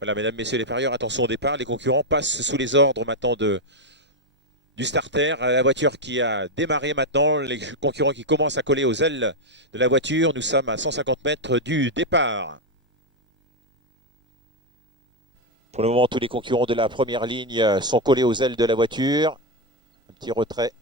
Voilà, mesdames, messieurs les parieurs, attention au départ. Les concurrents passent sous les ordres maintenant du starter. La voiture qui a démarré maintenant. Les concurrents qui commencent à coller aux ailes de la voiture. Nous sommes à 150 mètres du départ. Pour le moment, tous les concurrents de la première ligne sont collés aux ailes de la voiture. Un petit retrait.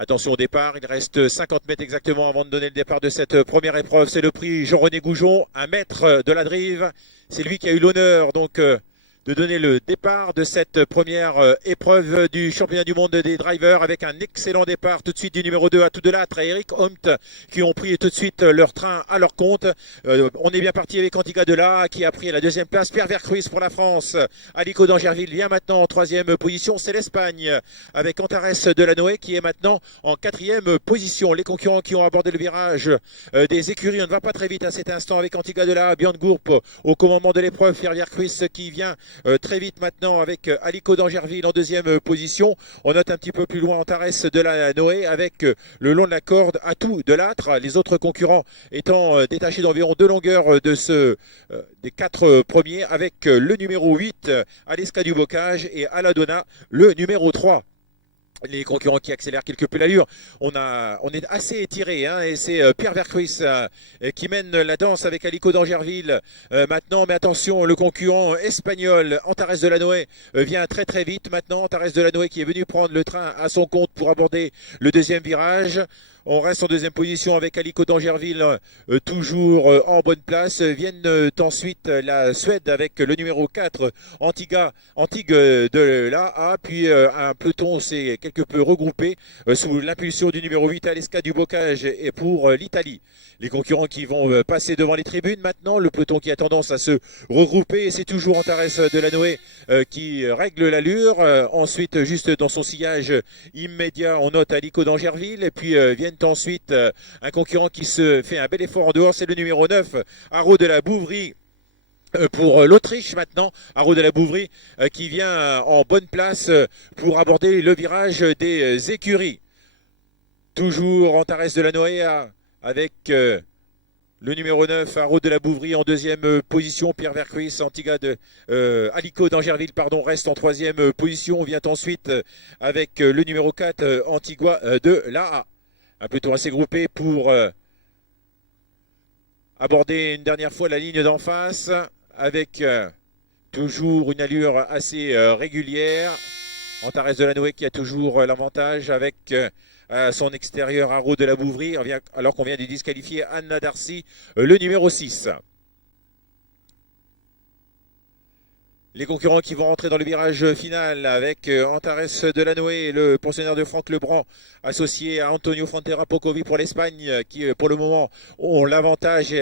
Attention au départ, il reste 50 mètres exactement avant de donner le départ de cette première épreuve. C'est le prix Jean-René Goujon, un maître de la drive. C'est lui qui a eu l'honneur donc de donner le départ de cette première épreuve du championnat du monde des drivers avec un excellent départ tout de suite du numéro 2 à tout de l'âtre, Eric Homt, qui ont pris tout de suite leur train à leur compte. On est bien parti avec Antigua Dela qui a pris la deuxième place. Pierre Vercruis pour la France. Alico d'Angerville vient maintenant en troisième position. C'est l'Espagne avec Antares Delanoë qui est maintenant en quatrième position. Les concurrents qui ont abordé le virage des écuries, on ne va pas très vite à cet instant avec Antigua Dela, Björn Gourp au commandement de l'épreuve, Pierre Vercruis qui vient très vite maintenant avec Alico d'Angerville en deuxième position. On note un petit peu plus loin Antares Delanoë avec le long de la corde à tout de l'âtre. Les autres concurrents étant détachés d'environ 2 longueurs des 4 premiers avec le numéro 8, Alesca du Bocage, et Aladona, le numéro 3. Les concurrents qui accélèrent quelque peu l'allure. On est assez étiré, hein, et c'est Pierre Vercruis qui mène la danse avec Alico d'Angerville maintenant. Mais attention, le concurrent espagnol Antares Delanoë vient très très vite maintenant. Antares Delanoë qui est venu prendre le train à son compte pour aborder le deuxième virage. On reste en deuxième position avec Alico d'Angerville, toujours en bonne place. Viennent ensuite la Suède avec le numéro 4, Antigue de l'AA. Puis un peloton s'est quelque peu regroupé sous l'impulsion du numéro 8, Alesca du Bocage, et pour l'Italie. Les concurrents qui vont passer devant les tribunes maintenant. Le peloton qui a tendance à se regrouper. Et c'est toujours Antares Delanoë qui règle l'allure. Ensuite, juste dans son sillage immédiat, on note Alico d'Angerville. Et puis viennent ensuite un concurrent qui se fait un bel effort en dehors, c'est le numéro 9, Haro de la Bouvrie. Pour l'Autriche maintenant, Haro de la Bouvrie qui vient en bonne place pour aborder le virage des écuries. Toujours Antares Delanoë avec le numéro 9, Haro de la Bouvrie en deuxième position. Pierre Vercruis, Alico d'Angerville, reste en troisième position. On vient ensuite avec le numéro 4, Antigua de l'AA. Un peloton assez groupé pour aborder une dernière fois la ligne d'en face avec toujours une allure assez régulière. Antares Delanoë qui a toujours l'avantage avec à son extérieur Haro de la Bouvrie, alors qu'on vient de disqualifier Anna Darcy, le numéro 6. Les concurrents qui vont rentrer dans le virage final avec Antares Delanoë, le pensionnaire de Franck Lebrun, associé à Antonio Frontera Pocovi pour l'Espagne, qui pour le moment ont l'avantage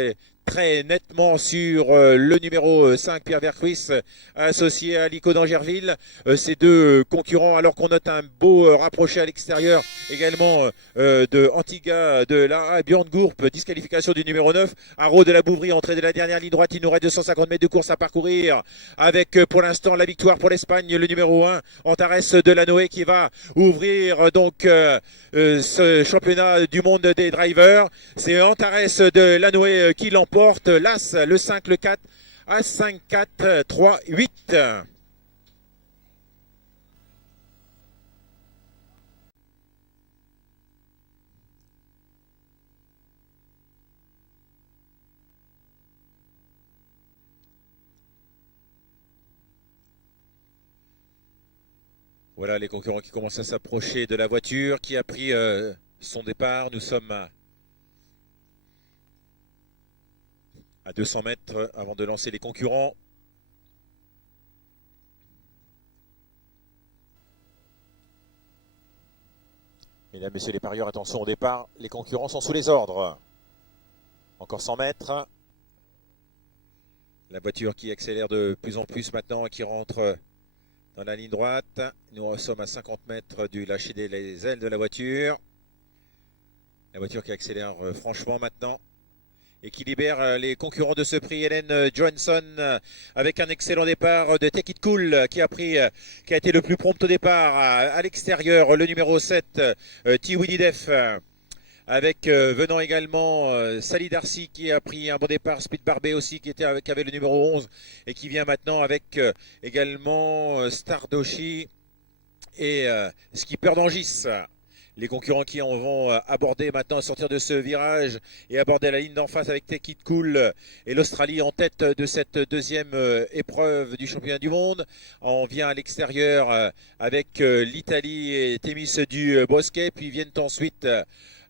très nettement sur le numéro 5, Pierre Vercruis, associé à Alico d'Angerville. Ces deux concurrents, alors qu'on note un beau rapproché à l'extérieur également de Antigua de l'AA, Björn Gourp, disqualification du numéro 9, Haro de la Bouvrie, entrée de la dernière ligne droite. Il nous reste 250 mètres de course à parcourir avec pour l'instant la victoire pour l'Espagne, le numéro 1, Antares Delanoë, qui va ouvrir donc ce championnat du monde des drivers. C'est Antares Delanoë qui l'emporte. L'As, le 5, le 4, As 5, 4, 3, 8. Voilà les concurrents qui commencent à s'approcher de la voiture qui a pris son départ. Nous sommes à 200 mètres avant de lancer les concurrents. Mesdames, messieurs les parieurs, attention au départ. Les concurrents sont sous les ordres. Encore 100 mètres. La voiture qui accélère de plus en plus maintenant, qui rentre dans la ligne droite. Nous sommes à 50 mètres du lâcher des ailes de la voiture. La voiture qui accélère franchement maintenant et qui libère les concurrents de ce prix, Hélène Johansson, avec un excellent départ de Take It Cool qui a été le plus prompt au départ à l'extérieur, le numéro 7, Tiwidi Def. avec venant également Sally Darcy qui a pris un bon départ, Speed Barbet aussi qui avait le numéro 11 et qui vient maintenant avec également Stardoshi et Skipper d'Angis. Les concurrents qui en vont aborder maintenant, sortir de ce virage et aborder la ligne d'en face avec Take It Cool et l'Australie en tête de cette deuxième épreuve du championnat du monde. On vient à l'extérieur avec l'Italie et Thémis du Bosquet, puis viennent ensuite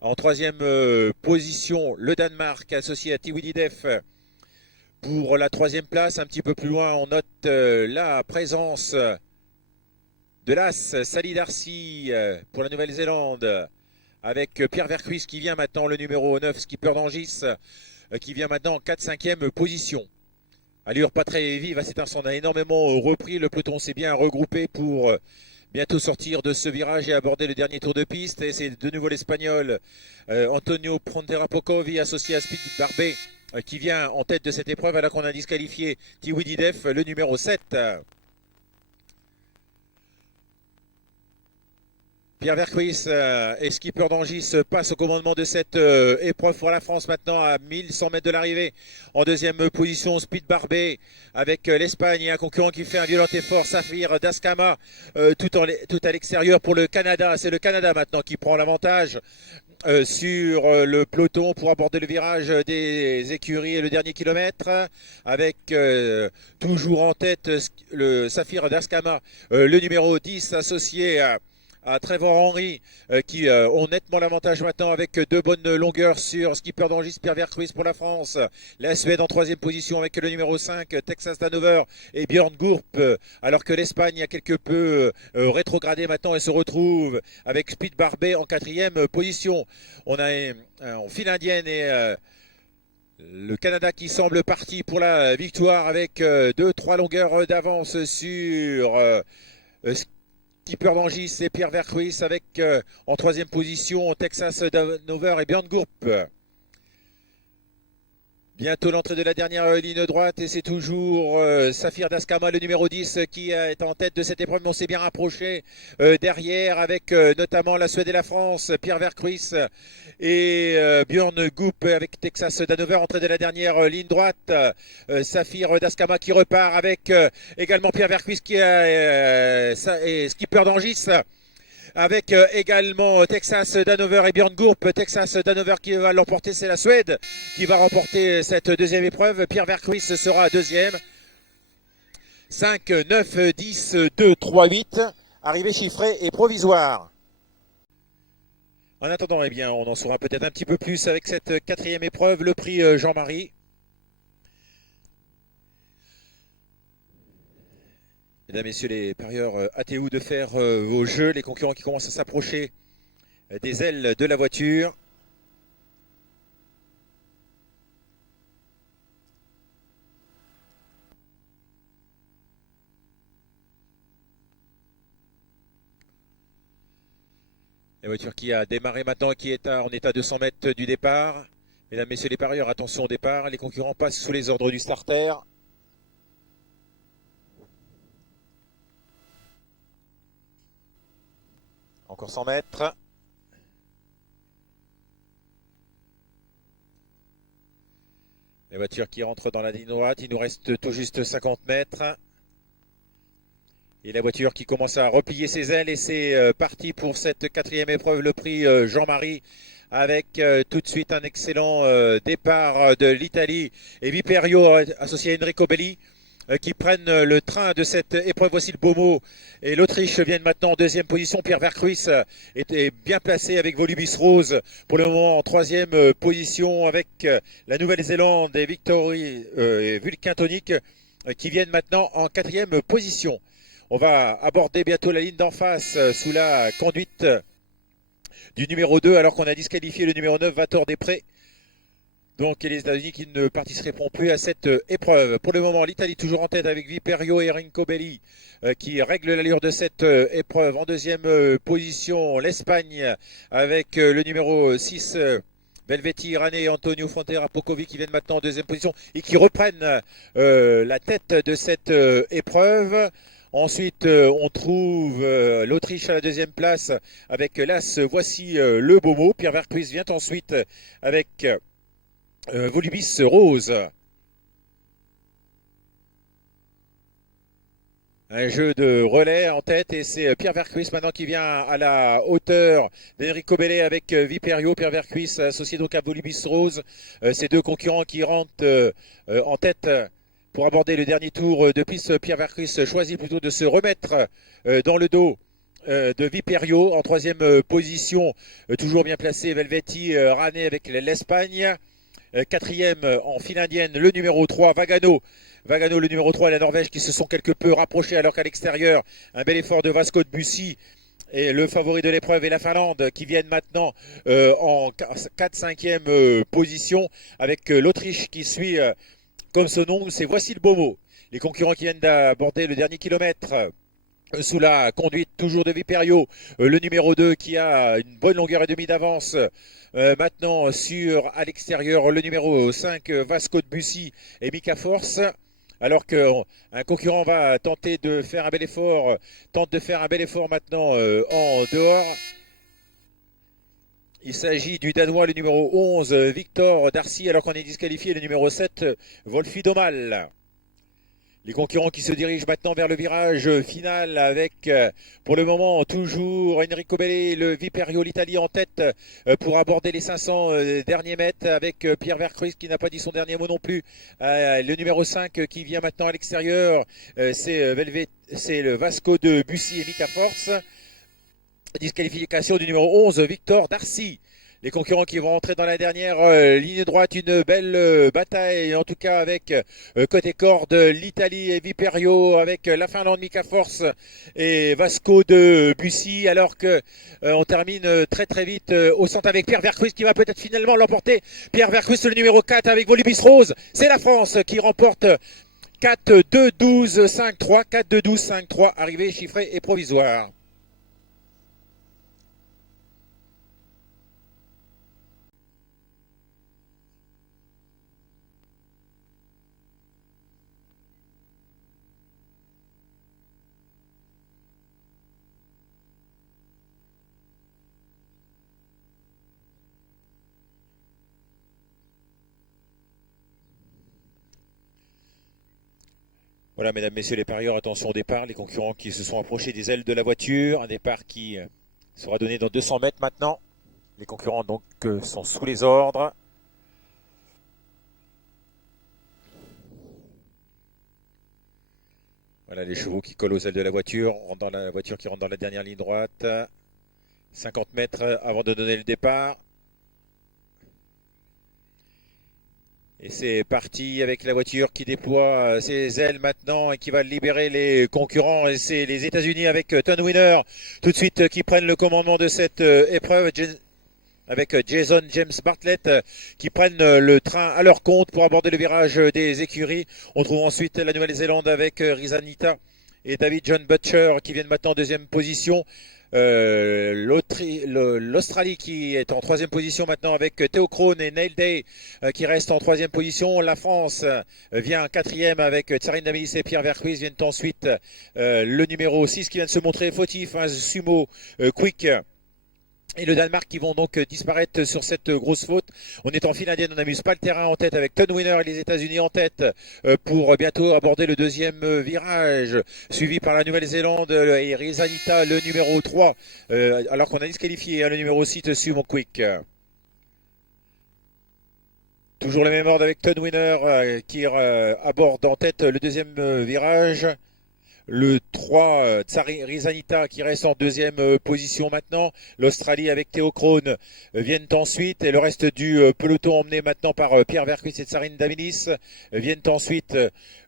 en troisième position le Danemark associé à Tiwididef pour la troisième place. Un petit peu plus loin, on note la présence de l'As, Sally Darcy pour la Nouvelle-Zélande, avec Pierre Vercruis qui vient maintenant, le numéro 9, Skipper d'Angis, qui vient maintenant en 4-5e position. Allure pas très vive à cet instant, on a énormément repris, le peloton s'est bien regroupé pour bientôt sortir de ce virage et aborder le dernier tour de piste. Et c'est de nouveau l'Espagnol Antonio Panterapocovi associé à Speed Barbet qui vient en tête de cette épreuve alors qu'on a disqualifié Tiwididef, le numéro 7. Pierre Vercruis et Skipper d'Angis passent au commandement de cette épreuve pour la France maintenant à 1100 mètres de l'arrivée. En deuxième position, Speed Barbet avec l'Espagne et un concurrent qui fait un violent effort, Safir Daskama, tout à l'extérieur pour le Canada. C'est le Canada maintenant qui prend l'avantage sur le peloton pour aborder le virage des écuries et le dernier kilomètre avec toujours en tête le Safir Daskama, le numéro 10 associé à Trevor Henry qui ont nettement l'avantage maintenant avec deux bonnes longueurs sur Skipper d'Angis, Pierre Vercruis pour la France. La Suède en troisième position avec le numéro 5, Texas Hanover et Björn Goop, alors que l'Espagne a quelque peu rétrogradé maintenant et se retrouve avec Speed Barbet en quatrième position. On a en file indienne et le Canada qui semble parti pour la victoire avec 2-3 longueurs d'avance sur Skipper d'Angis et Pierre Vercruis avec en troisième position Texas Hanover et Björn Goop. Bientôt l'entrée de la dernière ligne droite et c'est toujours Safir Daskama, le numéro 10, qui est en tête de cette épreuve. Mais on s'est bien rapproché derrière avec notamment la Suède et la France, Pierre Vercruis et Björn Goop avec Texas Hanover. Entrée de la dernière ligne droite, Safir Daskama qui repart avec également Pierre Vercruis qui et Skipper d'Angis. Avec également Texas Hanover et Björn Goop. Texas Hanover qui va l'emporter, c'est la Suède qui va remporter cette deuxième épreuve. Pierre Vercruis sera deuxième. 5, 9, 10, 2, 3, 8. Arrivée chiffrée et provisoire. En attendant, eh bien, on en saura peut-être un petit peu plus avec cette quatrième épreuve, le prix Jean-Marie. Mesdames, Messieurs les parieurs, hâtez-vous de faire vos jeux. Les concurrents qui commencent à s'approcher des ailes de la voiture. La voiture qui a démarré maintenant et qui est en état de 200 mètres du départ. Mesdames, Messieurs les parieurs, attention au départ. Les concurrents passent sous les ordres du starter. Encore 100 mètres. La voiture qui rentre dans la ligne droite. Il nous reste tout juste 50 mètres. Et la voiture qui commence à replier ses ailes. Et c'est parti pour cette quatrième épreuve, le prix Jean-Marie. Avec tout de suite un excellent départ de l'Italie. Et Viperio associé à Enrico Belli. Qui prennent le train de cette épreuve. Voici le Beaumont et l'Autriche viennent maintenant en deuxième position. Pierre Vercruis était bien placé avec Volubis Rose pour le moment en troisième position avec la Nouvelle-Zélande et Victory et Vulcain Tonic qui viennent maintenant en quatrième position. On va aborder bientôt la ligne d'en face sous la conduite du numéro 2 alors qu'on a disqualifié le numéro 9 Vator Després. Donc les États-Unis qui ne participeront plus à cette épreuve. Pour le moment, l'Italie toujours en tête avec Viperio et Enrico Belli qui règle l'allure de cette épreuve. En deuxième position, l'Espagne avec le numéro 6, Belvetti Irane et Antonio Panterapocovi qui viennent maintenant en deuxième position et qui reprennent la tête de cette épreuve. Ensuite, on trouve l'Autriche à la deuxième place avec l'As Voici le Beaumont. Pierre Vercruys vient ensuite avec Volubis Rose. Un jeu de relais en tête et c'est Pierre Vercruys maintenant qui vient à la hauteur d'Enrico Bellet avec Viperio. Pierre Vercruys associé donc à Volubis Rose. Ces deux concurrents qui rentrent en tête pour aborder le dernier tour de piste. Pierre Vercruys choisit plutôt de se remettre dans le dos de Viperio en troisième position. Toujours bien placé Velvetti Rane avec l'Espagne. Quatrième en file indienne, le numéro 3, Vagano. Vagano, le numéro 3, et la Norvège qui se sont quelque peu rapprochés alors qu'à l'extérieur, un bel effort de Vasco de Bussy et le favori de l'épreuve et la Finlande qui viennent maintenant en 4-5e position avec l'Autriche qui suit comme son nom, c'est Voici le Beaumont. Les concurrents qui viennent d'aborder le dernier kilomètre sous la conduite toujours de Viperio, le numéro 2 qui a une bonne longueur et demie d'avance. Maintenant sur à l'extérieur le numéro 5 Vasco de Bussy et Mika Force. Alors qu'un concurrent va tenter de faire un bel effort, tente de faire un bel effort maintenant en dehors. Il s'agit du Danois, le numéro 11, Victor Darcy, alors qu'on est disqualifié, le numéro 7, Wolfi Domal. Les concurrents qui se dirigent maintenant vers le virage final avec, pour le moment, toujours Enrico Bellet, le Viperio, l'Italie en tête pour aborder les 500 derniers mètres avec Pierre Vercruys qui n'a pas dit son dernier mot non plus. Le numéro 5 qui vient maintenant à l'extérieur, c'est le Vasco de Bussy et Mika Force. Disqualification du numéro 11, Victor Darcy. Les concurrents qui vont entrer dans la dernière ligne droite, une belle bataille, en tout cas avec côté corde l'Italie et Viperio, avec la Finlande, Mika Force et Vasco de Bussy, alors que on termine très très vite au centre avec Pierre Vercruys qui va peut-être finalement l'emporter. Pierre Vercruys, le numéro 4 avec Volubis Rose, c'est la France qui remporte 4-2-12-5-3, 4-2-12-5-3, arrivée chiffrée et provisoire. Voilà, mesdames, messieurs les parieurs, attention au départ. Les concurrents qui se sont approchés des ailes de la voiture. Un départ qui sera donné dans 200 mètres maintenant. Les concurrents donc sont sous les ordres. Voilà les chevaux qui collent aux ailes de la voiture. Dans la voiture qui rentre dans la dernière ligne droite. 50 mètres avant de donner le départ. Et c'est parti avec la voiture qui déploie ses ailes maintenant et qui va libérer les concurrents. Et c'est les États-Unis avec Ton Winner tout de suite qui prennent le commandement de cette épreuve avec Jason James Bartlett qui prennent le train à leur compte pour aborder le virage des écuries. On trouve ensuite la Nouvelle-Zélande avec Rizanita et David John Butcher qui viennent maintenant en deuxième position. L'Australie qui est en troisième position maintenant avec Theo Krohn et Neil Day qui restent en troisième position. La France vient quatrième avec Tsarine Damilis et Pierre Vercruys. Viennent ensuite le numéro 6 qui vient de se montrer fautif, Sumo Quick. Et le Danemark qui vont donc disparaître sur cette grosse faute. On est en file indienne, on n'amuse pas le terrain en tête avec Ton Winner et les États-Unis en tête pour bientôt aborder le deuxième virage, suivi par la Nouvelle-Zélande et Rizanita, le numéro 3, alors qu'on a disqualifié le numéro 6, Sumo Quick. Toujours le même ordre avec Ton Winner qui aborde en tête le deuxième virage. Le 3, Rizanita qui reste en deuxième position maintenant. L'Australie avec Theo Krohn viennent ensuite. Et le reste du peloton emmené maintenant par Pierre Vercruys et Tsarine Damilis viennent ensuite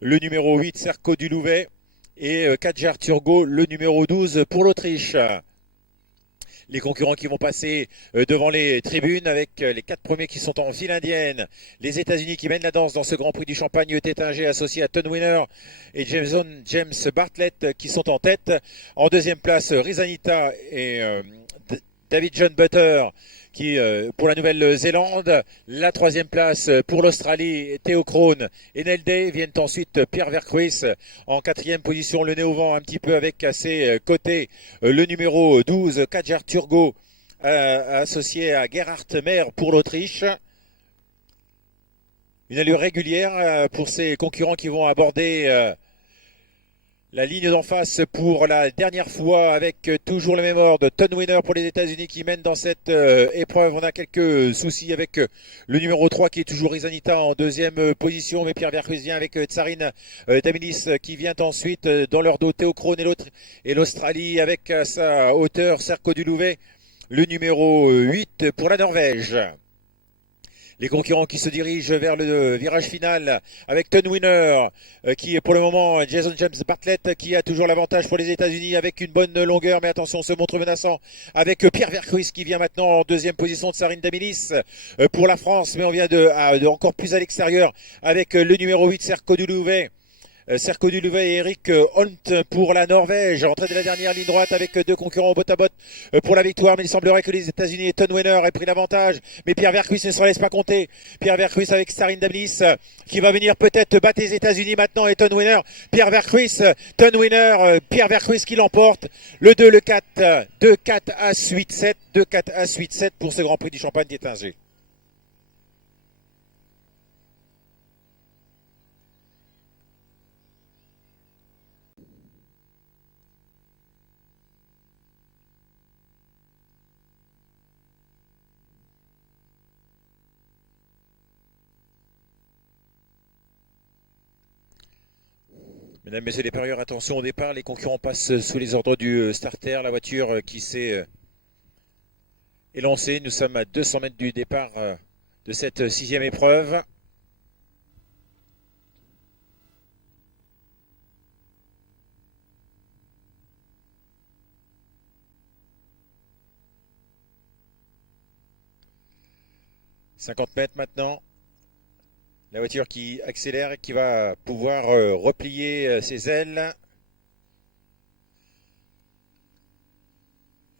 le numéro 8, Serko Dulouvet et Kadjar Turgo, le numéro 12 pour l'Autriche. Les concurrents qui vont passer devant les tribunes avec les 4 premiers qui sont en file indienne. Les États-Unis qui mènent la danse dans ce Grand Prix du Champagne Tétinger associé à Ton Winner et James Bartlett qui sont en tête. En deuxième place, Rizanita et David John Butter qui pour la Nouvelle-Zélande. La troisième place pour l'Australie, Théo Krohn et Neil Day. Viennent ensuite Pierre Vercruis en quatrième position, le nez au vent un petit peu avec à ses côtés le numéro 12, Kajar Turgot, associé à Gerhard Meyer pour l'Autriche. Une allure régulière pour ces concurrents qui vont aborder la ligne d'en face pour la dernière fois avec toujours le même ordre. Ton Winner pour les États-Unis qui mène dans cette épreuve. On a quelques soucis avec le numéro 3 qui est toujours Izanita en deuxième position. Mais Pierre Vercruis vient avec Tsarine Damilis qui vient ensuite dans leur dos. Théo Krohn et l'Australie avec à sa hauteur Serko Dulouvet, le numéro 8 pour la Norvège. Les concurrents qui se dirigent vers le virage final avec Ton Winner qui est pour le moment Jason James Bartlett qui a toujours l'avantage pour les États-Unis avec une bonne longueur, mais attention, se montre menaçant avec Pierre Vercruis qui vient maintenant en deuxième position de Tsarine Damilis pour la France, mais on vient de encore plus à l'extérieur avec le numéro 8 Serko Dulouvet. Serko Dulouvet et Eric Holt pour la Norvège. Entrée de la dernière ligne droite avec deux concurrents au bot à bot pour la victoire. Mais il semblerait que les États-Unis et Ton Winner aient pris l'avantage. Mais Pierre Vercruis ne se laisse pas compter. Pierre Vercruis avec Tsarine Damilis qui va venir peut-être battre les États-Unis maintenant et Ton Winner. Pierre Vercruis, Ton Winner, Pierre Vercruis qui l'emporte. Le 2, le 4, 2-4 à 8-7, 2-4 à 8-7 pour ce Grand Prix du Champagne d'Étinger. Mesdames, Messieurs les parieurs, attention au départ, les concurrents passent sous les ordres du starter, la voiture qui s'est élancée. Nous sommes à 200 mètres du départ de cette sixième épreuve. « 50 mètres maintenant. La voiture qui accélère et qui va pouvoir replier ses ailes.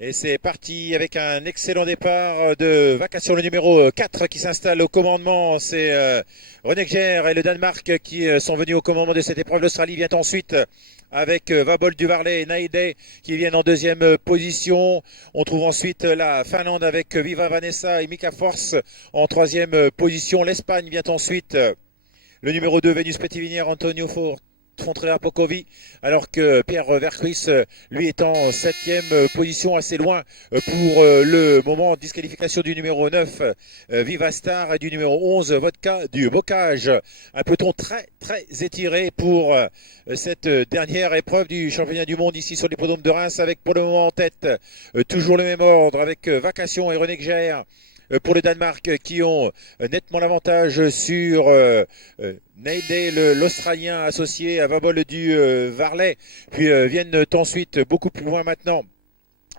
Et c'est parti avec un excellent départ de Vacation, le numéro 4 qui s'installe au commandement. C'est René Gjer et le Danemark qui sont venus au commandement de cette épreuve. L'Australie vient ensuite avec Vabol Duvarlet et Naide qui viennent en deuxième position. On trouve ensuite la Finlande avec Viva Vanessa et Mika Force en troisième position. L'Espagne vient ensuite le numéro 2 Venus Pettivinière Antonio Fontrea Pocovi, alors que Pierre Vercruis, lui, est en septième position, assez loin pour le moment. Disqualification du numéro 9 Vivastar et du numéro 11 Vodka du Bocage. Un peloton très étiré pour cette dernière épreuve du championnat du monde ici sur l'hippodrome de Reims, avec pour le moment en tête toujours le même ordre avec Vacation et René Gjer pour le Danemark qui ont nettement l'avantage sur Neide, l'Australien associé à Vabol du Varlet, puis viennent ensuite beaucoup plus loin maintenant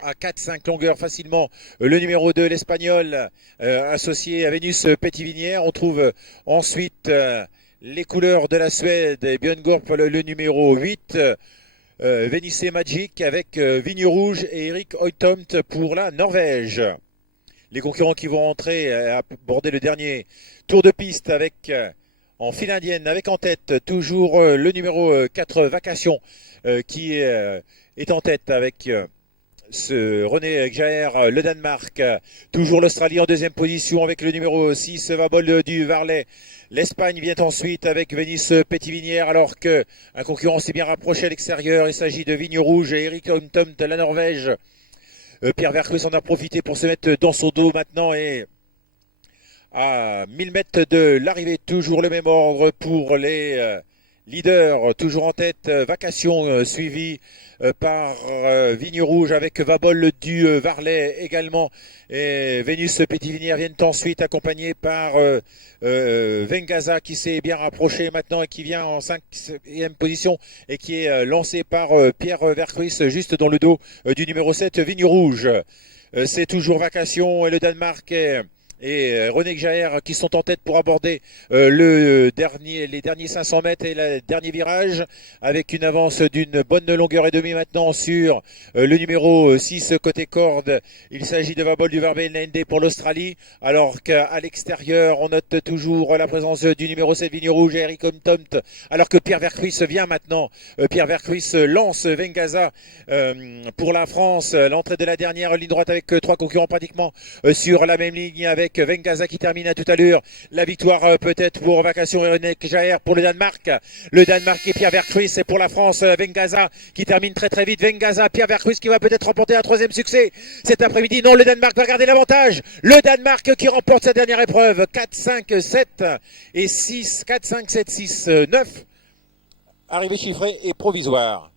à 4-5 longueurs facilement le numéro 2 l'Espagnol associé à Venus Pettivinière. On trouve ensuite les couleurs de la Suède et Björn Gorp le numéro 8. Venice Magic avec Vigne Rouge et Eric Hoytomt pour la Norvège. Les concurrents qui vont entrer aborder le dernier tour de piste avec en file indienne, avec en tête toujours le numéro 4 Vacation qui est en tête avec ce René Gjer, le Danemark. Toujours l'Australie en deuxième position avec le numéro 6 Vabol du Varlet. L'Espagne vient ensuite avec Venus Pettivinière, alors qu'un concurrent s'est bien rapproché à l'extérieur. Il s'agit de Vigne Rouge et Eric Hoytomt de la Norvège. Pierre Vercruis en a profité pour se mettre dans son dos maintenant et à 1000 mètres de l'arrivée, toujours le même ordre pour les leaders, toujours en tête Vacation suivi par Vigne Rouge avec Vabol du Varlet également, et Venus Pettivinière viennent ensuite accompagnés par Vengaza qui s'est bien rapproché maintenant et qui vient en 5e position et qui est lancé par Pierre Vercruis juste dans le dos du numéro 7 Vigne Rouge. C'est toujours Vacation et le Danemark est et René Jaher qui sont en tête pour aborder les derniers 500 mètres et le dernier virage avec une avance d'une bonne longueur et demie maintenant sur le numéro 6 côté corde. Il s'agit de Vabol du Verbel ND pour l'Australie, alors qu'à l'extérieur on note toujours la présence du numéro 7 Vigne Rouge et Eric Tomt, alors que Pierre Vercruis vient maintenant. Pierre Vercruis lance Vengaza pour la France. L'entrée de la dernière ligne droite avec trois concurrents pratiquement sur la même ligne avec Vengaza qui termine à toute allure. La victoire peut-être pour Vacation et René Jaher pour le Danemark. Le Danemark et Pierre Vercruis, c'est pour la France. Vengaza qui termine très très vite. Vengaza, Pierre Vercruis qui va peut-être remporter un troisième succès cet après-midi. Non, le Danemark va garder l'avantage. Le Danemark qui remporte sa dernière épreuve. 4, 5, 7 et 6. 4, 5, 7, 6, 9. Arrivée chiffrée et provisoire.